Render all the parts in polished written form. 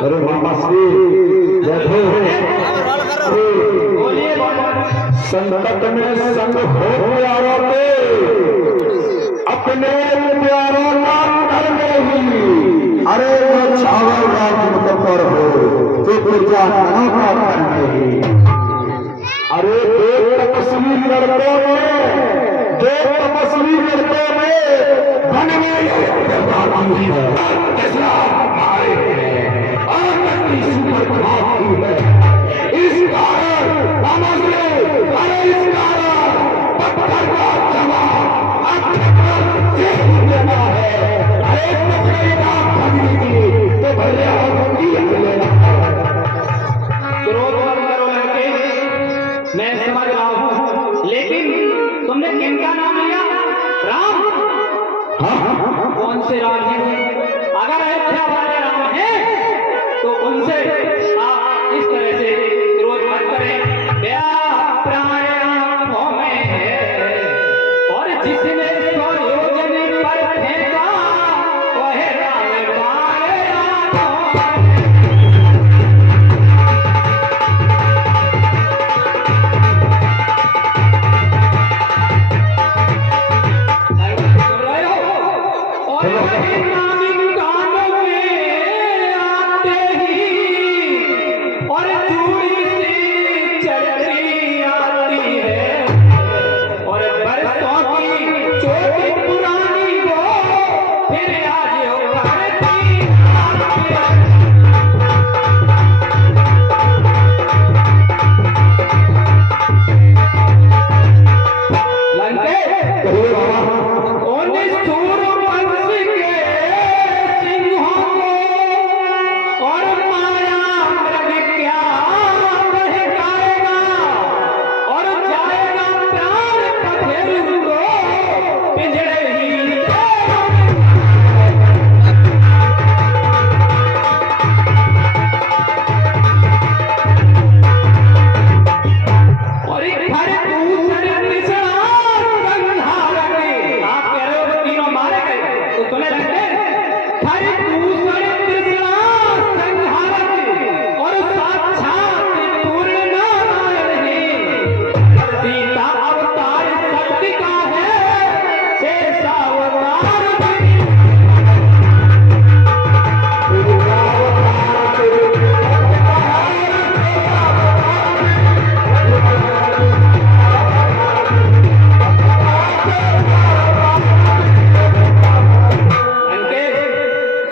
अरे मामा श्री संकट में संग हो प्यारों के अपने प्यारों का करने ही। अरे वो छावल राज पर हो तो पूजा का करने ही। अरे दो तपस्वी लड़कों में बनने इस कारण पत्थर का जवाब देना है। अरे पकड़ेगा तो भले मैं समझ रहा हूँ, लेकिन तुमने किनका नाम लिया? राम? कौन से राम हैं? अगर अयोध्या वाले राम हैं तो उनसे आप इस तरह से विरोध मत करें। प्यार प्राण आंखों में है और जिसने 100 योजन पर फेंका वह राम पाए आंखों में।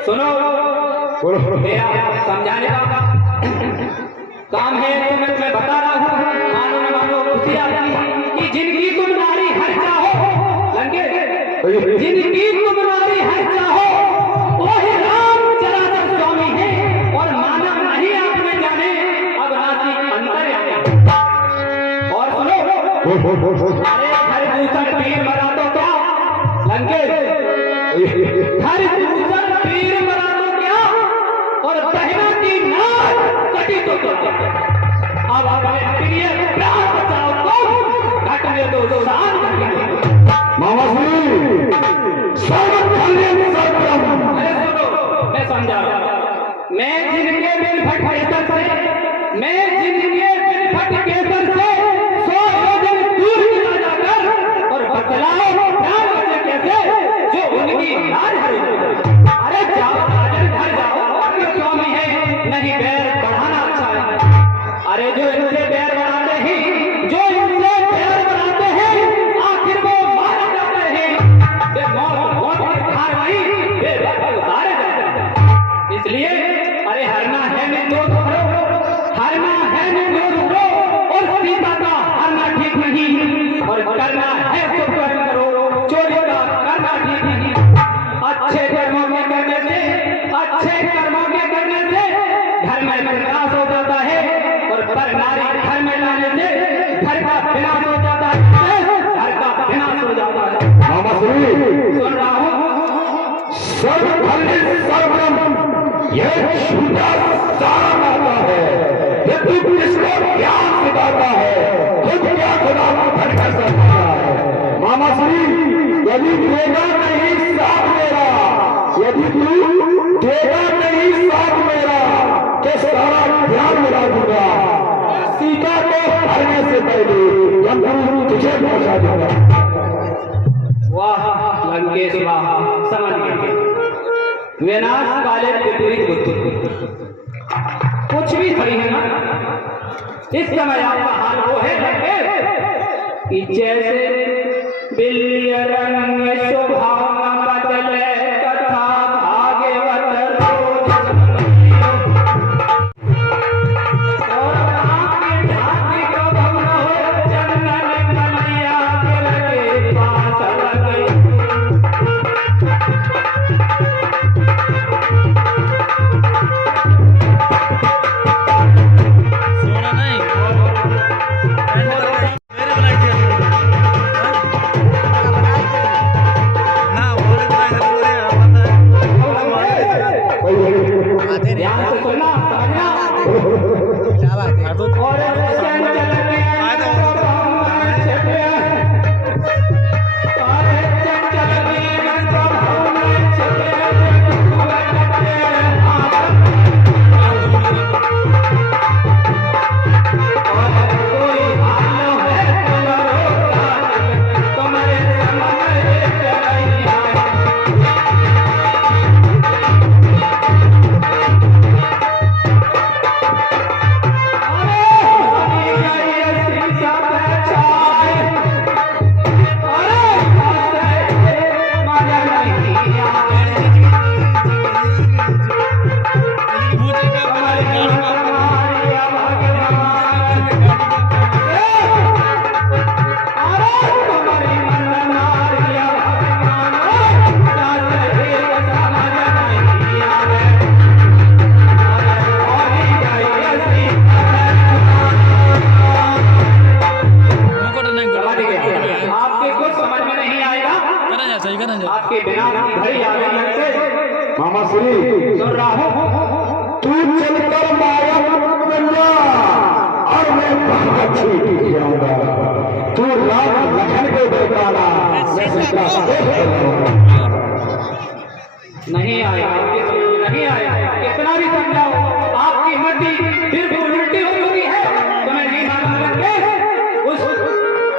सुनो मेरा समझाने का काम है तो मैं बता रहा हूँ, मानो न मानो खुशी आपकी कि जिनकी तुम नारी हर चाहो लंके, जिनकी तुम नारी हर चाहो वही राम चराचर स्वामी है और मानव नहीं आप में जाने अब राशि अंतर आए। और सुनो, अरे हर दूसर पीर मरा तो क्या लंके, हर दूसर पीर मरा तो क्या और बहना की नाक कटी तो क्या। अब अपने प्रिय प्राण बचाओ तो घटने दो शान मामा श्री अरे सुनो, मैं समझा रहा हूं, मैं जिनके बिलफट केसर से, मैं जिनके बिलफट केसर से 100 योजन दूर चला जाकर और बतलाओ प्राण बचे कैसे जो उनकी नार हरी। अरे जाओ राजन घर जाओ, आपके स्वामी है, नहीं बैर बढ़ाना अच्छा है। अरे जो इनसे बैर बढ़ाते हैं, जो इनसे बैर बढ़ाते हैं, आखिर वो मारे जाते हैं, वे मौत की कार्रवाई वे रक्त उतारे जाते हैं। इसलिए अरे हरना है निर्दोष करो, हरना है निर्दोष करो और सीता का हरना ठीक नहीं और करना है तो कर्म करो, चोरी का करना ठीक नहीं। अच्छे कर्मों के करने से, अच्छे कर्मों के करने से घर में विनाश हो जाता है और पर नारी घर में लाने से घर का विनाश हो जाता है, घर का विनाश हो जाता है। मामा श्री सुन रहा हूँ, ये झूठा सारा आता है, ये तू किसको ज्ञान सिखाता है, खुद क्या खुदा को भटका सकता है। मामा श्री यदि देगा नहीं साथ मेरा, यदि तू देगा नहीं साथ मेरा तो सारा ध्यान मिला दूंगा, सीता को हरने से पहले यम तुझे पहुंचा दूंगा। वाह लंकेश वाह, समझ गए, विनाश काले विपरीत बुद्धि कुछ भी खड़ी है ना। इस समय आपका हाल वो है लंकेश कि जैसे बिल्ली रंग स्वभाव न बदले कथा भागवत रोज और आंखें ढाकी को भवन हो चंदन कमैया के पास लगे। सोना नहीं मेरे बनाई थी ना बोले तो ऐसा बोले पता है ध्यान से सुनना समझना। क्या बात है तो और आपके बिना घड़ी आ गई है। मामा श्री सुन रहा हूँ, तू चलकर माया बन जा और मैं बहुत अच्छी जाऊंगा। तू राम लखन को बेटाना मैं सीता नहीं आया, नहीं आया, कितना भी समझाओ आपकी मट्टी फिर भी उल्टी हो चुकी है। तुम्हें नहीं मालूम लगे उस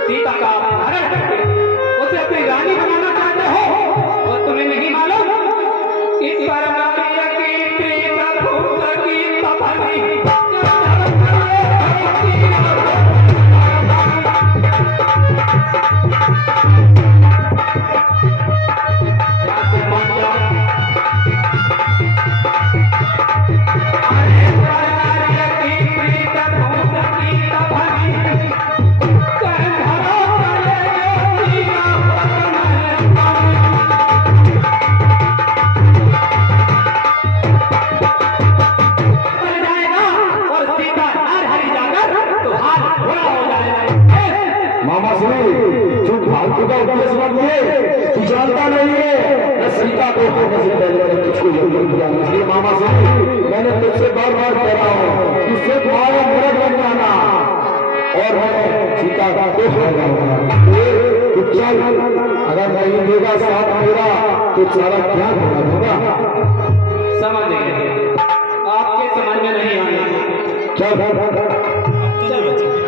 सीता का हरण करके उसे अपनी रानी बनाना चाहते हो और तुम्हें नहीं मालूम कि परमात्मा की प्रेम भूत की तपनी को होने से पहले मैंने तुझको यह कर दिया। इसलिए मामा से मैंने तुझसे बार बार कह रहा हूँ कि सिर्फ माया मरद बन जाना और मैं सीता का दोष लगाऊंगा। तो चल, अगर नहीं देगा साथ मेरा तो सारा क्या होगा। समझ गए, आपके समझ में नहीं आने। चल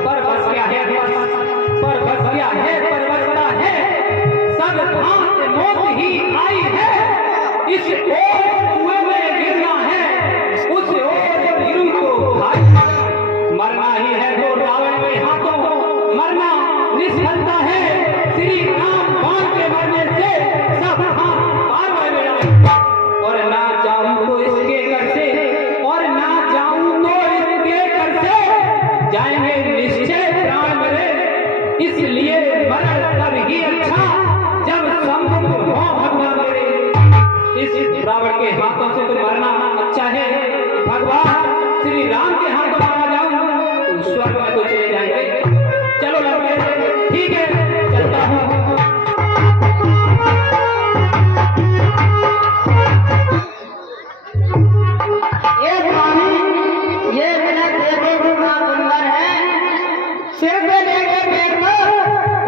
पर बस क्या है, पर बस क्या है, पर बसता है सब भांत मौत ही आई है। इस ओर कुएं में गिरना है, उस ओर गिरू तो भाई मरना ही है तो रावण के हाथों मरना निष्फलता है। श्री राम बाण के मरने से सब हाथ पार हो गए। और ना जाऊं तो इसके घर से, और ना जाऊं तो इसके घर से जाएंगे निश्चय प्राण मेरे। इसलिए मरण तब ही अच्छा जब सम्मुख हो भगवान मेरे। इस रावण के हाथों से तो मरना अच्छा है, भगवान श्री राम के हाथों मारा जाऊं तो स्वर्ग में तो चले जाएंगे। चलो लड़के, ठीक है, चलता हूँ। ये स्वामी, ये मेरा देखो कितना सुंदर है। सिर से लेके पैर तक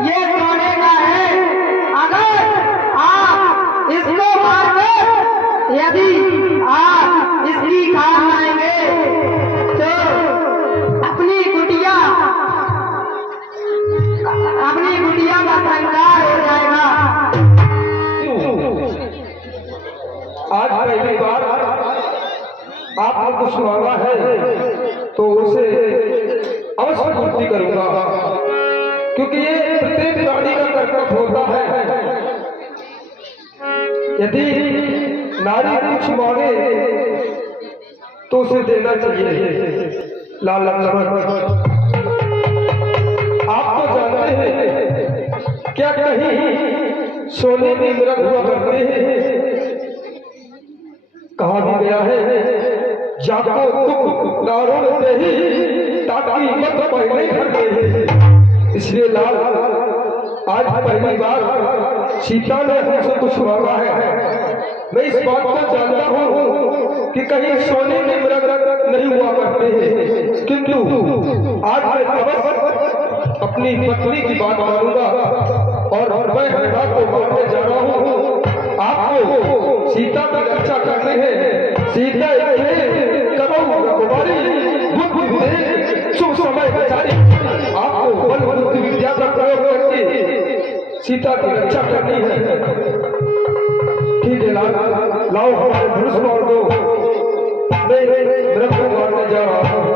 ये सोने का है। अगर आप इसको मार कर यदि आप इसकी खान लाएंगे तो अपनी कुटिया का संस्कार हो जाएगा। आज पहली बार आपने कुछ मांगा है तो उसे अवश्य पूर्ति करूंगा, क्योंकि ये प्रत्येक प्राणी का कर्तव्य होता है। यदि नारी कुछ मांगे तो उसे देना चाहिए। लाल लक्ष्मण, आप तो जानते हैं क्या कहीं सोने में मृग हुआ करते हैं। कहा भी गया है जाको तुम नारों ने ही ताकि मत पहले घर गए। इसलिए लाल, आज पहली बार सीता ने हमसे कुछ मांगा है। मैं इस बात को जानता हूँ कि कहीं सोने में मृग नहीं हुआ करते हैं, किंतु आज मैं अवश्य अपनी पत्नी की बात मानूंगा और मैं हंगा को मारने जा रहा हूँ। आपको सीता की रक्षा करनी है। सीता शुभ समय बेचारी, आपको बल बुद्धि विद्या का प्रयोग करके सीता की रक्षा करनी है। ठीक है लाल, लाओ हमारे धनुष मार दो। मैं मृग को मारने जा रहा हूँ।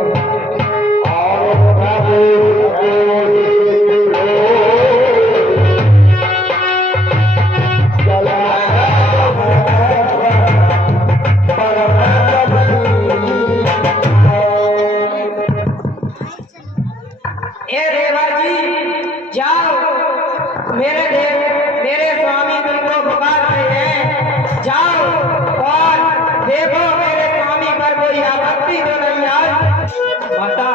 मेरे स्वामी तुमको पुकार रहे हैं। जाओ और देखो मेरे स्वामी पर कोई आपत्ति तो नहीं आई। माता,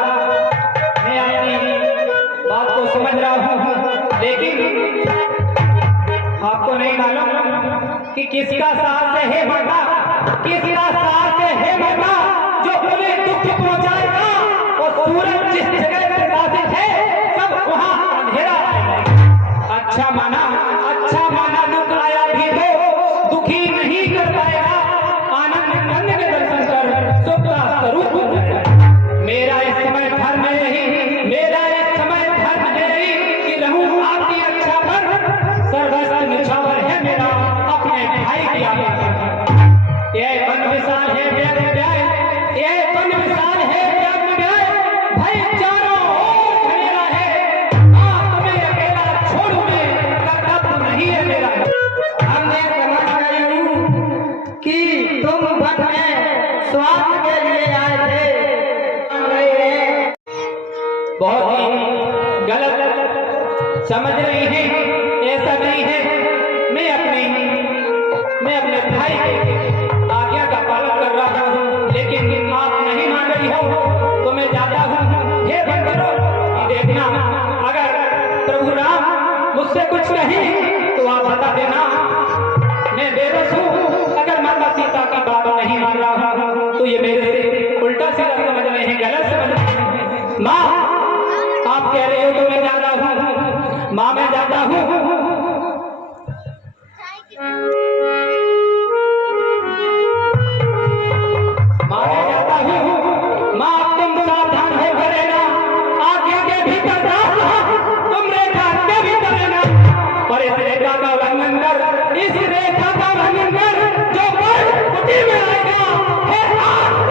मैं आपकी बात को समझ रहा हूँ, लेकिन आपको नहीं मालूम कि किसका साथ है माता, किसका साथ है माता जो उन्हें दुख पहुंचाएगा। और सूरज जिस जगह प्रकाशित है सब वहाँ अंधेरा है। अच्छा माना दुख आया भी तो दुखी नहीं कर पाएगा। आनंद कंद के दर्शन कर सुख का स्वरूप हो जाएगा। मेरा इस समय धर्म नहीं, मेरा इस समय धर्म नहीं कि रहूं आपकी रक्षा पर। सर्वस्व निछावर है मेरा अपने भाई की आज्ञा। यह वन विशाल है व्यग्र व्याय, यह वन विशाल है व्यग्र व्याय। भाई चारों ओर खड़ेरा है, तुम्हें अकेला छोड़ू मैं, कर्तव्य नहीं है मेरा। हमने समझ गई हूँ कि तुम वन में स्वार्थ के लिए आए थे। बहुत ही गलत समझ रही है, ऐसा नहीं है। मैं अपने भाई की आज्ञा का पालन कर रहा हूँ, लेकिन आप नहीं मान रही हो तो मैं जाता हूँ। हे बंदरो, देखना अगर प्रभु राम मुझसे कुछ कहे तो आप बता देना। मैं बेबस हूँ, कहीं गलत समझ। माँ आप कह रहे हो तो मैं जा रहा हूँ। माँ मैं जाता हूँ। माँ मैं जाता हूँ। माँ तुम सावधान हो करेना, आगे के भीतर तुम रेखा के भीतर रहना, और इस रेखा का उल्लंघन कर, इस रेखा का उल्लंघन कर, जो पर कुटी में आएगा है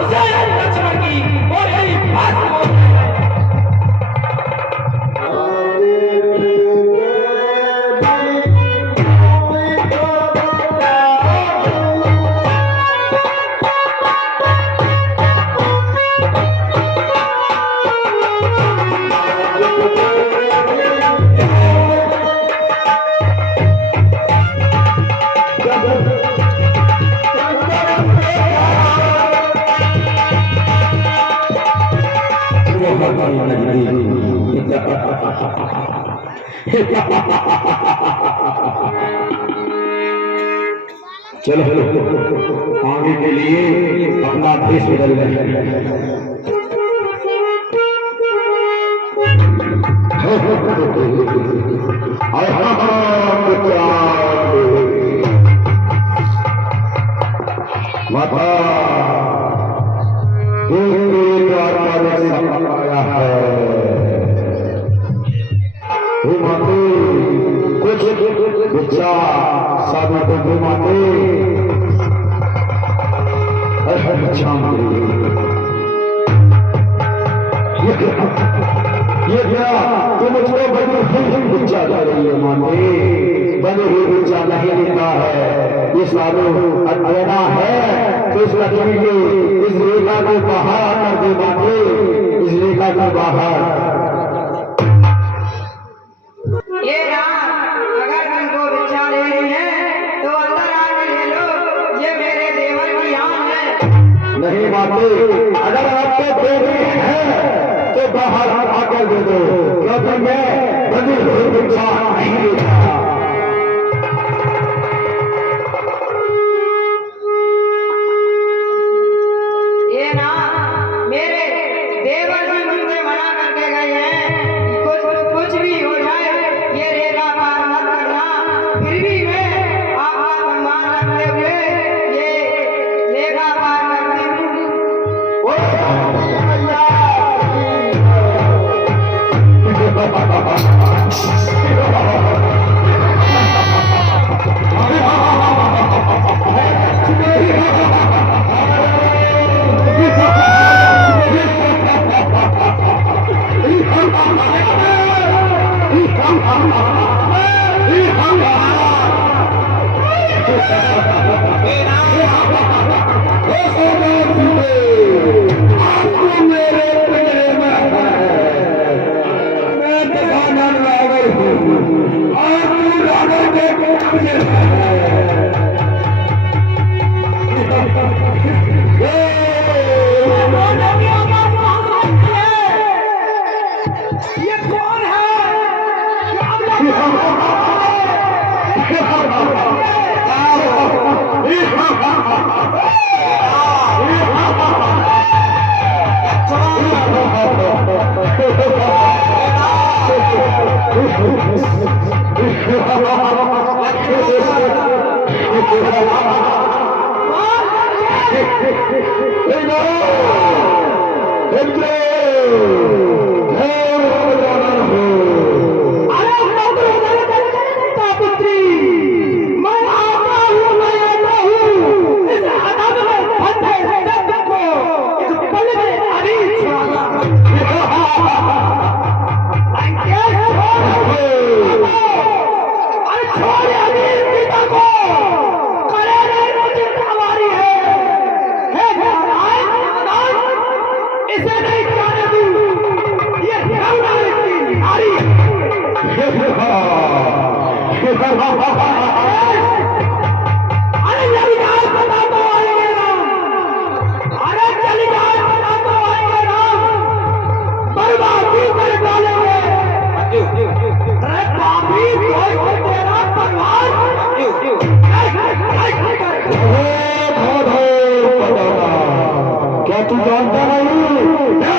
उसे लक्ष्मण की और यही बात हो। चलो आगे के लिए अपना देश बदल माता आया है। कुछ बच्चा साधु को घुमाते ये क्या तुम मुझको बड़ी बच्चा जा रही है माते, बने हुए बच्चा नहीं देता है। ये साधु अनबना है तो इस लक्ष्मी के इस रेखा को बाहर कर दे माते, इस रेखा को बाहर। ये अगर तुमको भिक्षा लेनी है तो अंदर आके ले लो, ये मेरे देवर की आन है। नहीं माते, अगर आपको देनी है तो बाहर आकर दे दो, क्योंकि मैं बनी हुई भिक्षा नहीं देता। ये ना मेरे देवर जी मुझसे मना करके गए हैं, कुछ भी हो जाए ये रेखा पार मत करना। फिर भी मैं आपका सम्मान रखते हुए ये रेखा पार करती हूँ। ये कौन इसे नहीं जाने दूं, ये नारी अरे चली जाए पता तो आएंगे राम, अरे चली जाए पता तो आएंगे राम, बर्बादी कर डालेंगे। अरे पापी कोई को तेरा बर्बाद क्या तू जानता नहीं?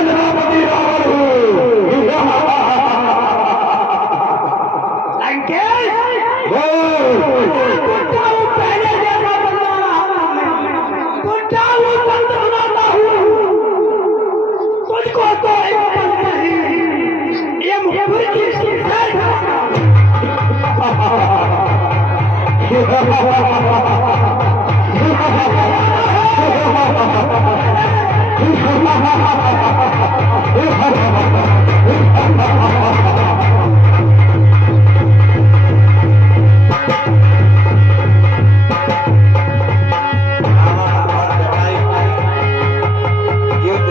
युद्ध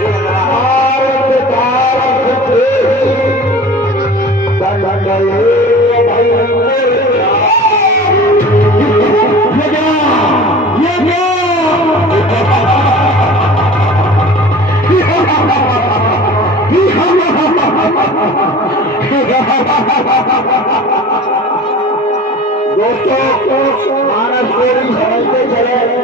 चल रहा दोस्तों मानस देवी समझते चले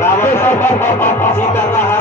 रावण सीता का